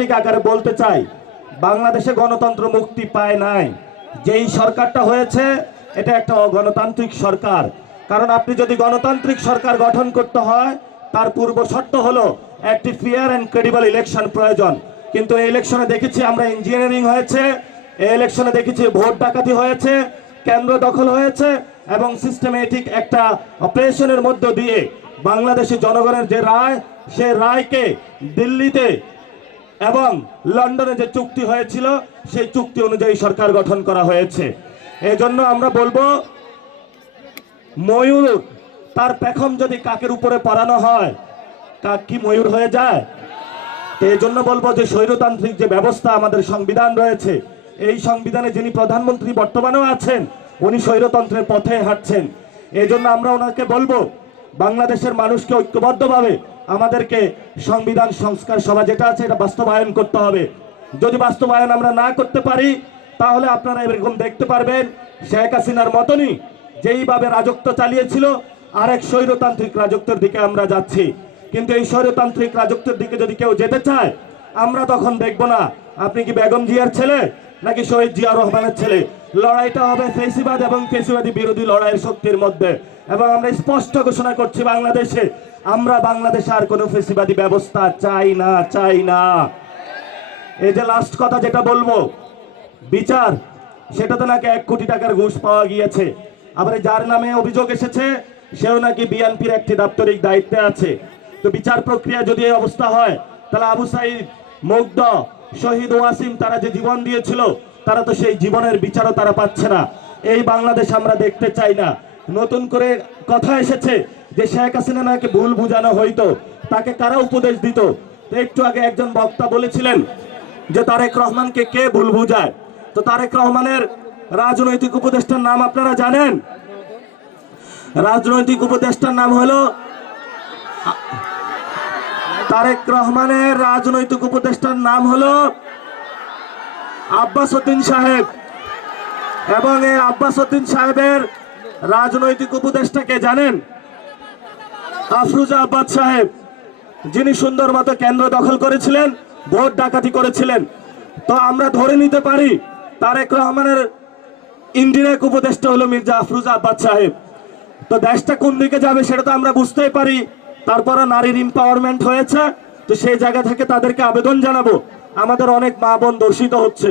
Specific আকারে বলতে চাই, বাংলাদেশে গণতন্ত্র মুক্তি পায় নাই। যেই সরকারটা হয়েছে এটা একটা অগণতান্ত্রিক সরকার। কারণ আপনি যদি গণতান্ত্রিক সরকার গঠন করতে হয়, তার পূর্ব শর্ত হলো একটি ফেয়ার অ্যান্ড ক্রেডিবল ইলেকশন প্রয়োজন। কিন্তু এই ইলেকশনে দেখেছি আমরা ইঞ্জিনিয়ারিং হয়েছে, এই ইলেকশনে দেখেছি ভোট ডাকাতি হয়েছে, কেন্দ্র দখল হয়েছে এবং সিস্টেমেটিক একটা অপারেশনের মধ্য দিয়ে বাংলাদেশের জনগণের যে রায়, সে রায়কে দিল্লিতে এবং লন্ডনে যে চুক্তি হয়েছিল সেই চুক্তি অনুযায়ী সরকার গঠন করা হয়েছে। এই জন্য আমরা বলবো, ময়ূর তার পেখম যদি কাকের উপরে পরানো হয়, কাক কি ময়ূর হয়ে যায়? এই জন্য বলবো যে স্বৈরতান্ত্রিক যে ব্যবস্থা আমাদের সংবিধান রয়েছে, এই সংবিধানে যিনি প্রধানমন্ত্রী বর্তমানেও আছেন, উনি স্বৈরতন্ত্রের পথে হাঁটছেন। এই জন্য আমরা ওনাকে বলবো, বাংলাদেশের মানুষকে ঐক্যবদ্ধভাবে আমাদেরকে সংবিধান সংস্কার সভা যেটা আছে এটা বাস্তবায়ন করতে হবে। যদি বাস্তবায়ন আমরা না করতে পারি, তাহলে আপনারা এরকম দেখতে পারবেন শেখ হাসিনার মতনই যেইভাবে রাজত্ব চালিয়েছিল, আরেক স্বৈরতান্ত্রিক রাজত্বের দিকে আমরা যাচ্ছি। কিন্তু এই স্বৈরতান্ত্রিক রাজত্বের দিকে যদি কেউ যেতে চায়, আমরা তখন দেখব না আপনি কি বেগম জিয়ার ছেলে নাকি শহীদ জিয়া রহমানের ছেলে। লড়াইটা হবে ফেসিবাদ এবং ফেসিবাদী বিরোধী লড়াইয়ের শক্তির মধ্যে। এবং আমরা স্পষ্ট ঘোষণা করছি, আমরা বাংলাদেশে আর কোনো ফেসিবাদী ব্যবস্থা চাই না, চাই না। এই যে লাস্ট কথা যেটা বলবো, বিচার, সেটা তো নাকি 1 কোটি টাকার ঘুষ পাওয়া গিয়েছে। আবার যার নামে অভিযোগ এসেছে সেও নাকি বিএনপির একটি দাপ্তরিক দায়িত্বে আছে। তো বিচার প্রক্রিয়া যদি এই অবস্থা হয়, তাহলে আবু সাইদ, মুগ্ধ, শহীদ ওয়াসিম তারা যে জীবন দিয়েছিল, তারা তো সেই জীবনের বিচারও তারা পাচ্ছে না। এই বাংলাদেশ আমরা দেখতে চাই না। নতুন করে কথা এসেছে যে শেখ হাসিনা নাকি ভুল বুঝানো হইতো, তাকে কারা উপদেশ দিত। তো একটু আগে একজন বক্তা বলেছিলেন যে তারেক রহমানকে কে ভুল বুঝায়। তো তারেক রহমানের রাজনৈতিক উপদেষ্টার নাম আপনারা জানেন? রাজনৈতিক উপদেষ্টার নাম হলো তারেক রহমানের রাজনৈতিক উপদেষ্টার নাম হলো আব্বাস উদ্দিন সাহেব। এবং এই আব্বাস উদ্দিন সাহেবের রাজনৈতিক উপদেষ্টাকে জানেন? আফরোজা আব্বাস সাহেব, যিনি সুন্দর মতো কেন্দ্র দখল করেছিলেন, ভোট ডাকাতি করেছিলেন। তো আমরা ধরে নিতে পারি তারেক রহমানের ইনডিরেক্ট উপদেষ্টা হলো মির্জা আফরোজা আব্বাস সাহেব। তো দেশটা কোন দিকে যাবে সেটা তো আমরা বুঝতেই পারি। তারপরে নারীর এম্পাওয়ারমেন্ট হয়েছে, তো সেই জায়গা থেকে তাদেরকে আবেদন জানাবো, আমাদের অনেক মা বোন দর্শিত হচ্ছে,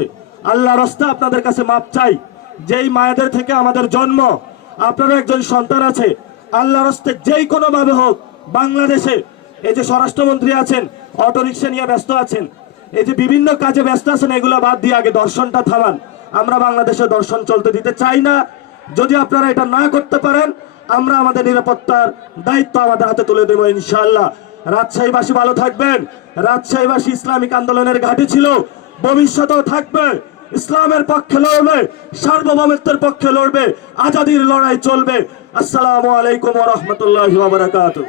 আল্লাহর রাস্তায় আপনাদের কাছে মাপ চাই। যেই মায়েদের থেকে আমাদের জন্ম, আপনারও একজন সন্তান আছে, আল্লাহর রাস্তায় যেই কোনো ভাবে হোক বাংলাদেশে, এই যে স্বরাষ্ট্রমন্ত্রী আছেন অটোরিকশা নিয়ে ব্যস্ত আছেন, এই যে বিভিন্ন কাজে ব্যস্ত আছেন, এগুলো বাদ দিয়ে আগে দর্শনটা থামান। আমরা বাংলাদেশে দর্শন চলতে দিতে চাই না। যদি আপনারা এটা না করতে পারেন, আমরা আমাদের নিরাপত্তার দায়িত্ব আমাদের হাতে তুলে দেবো ইনশাআল্লাহ। রাজশাহীবাসী ভালো থাকবেন। রাজশাহীবাসী ইসলামিক আন্দোলনের ঘাঁটি ছিল, ভবিষ্যতেও থাকবে। ইসলামের পক্ষে লড়বে, সার্বভৌমত্বের পক্ষে লড়বে, আজাদির লড়াই চলবে। আসসালামু আলাইকুম ওয়া রাহমাতুল্লাহি ওয়া বারাকাতুহু।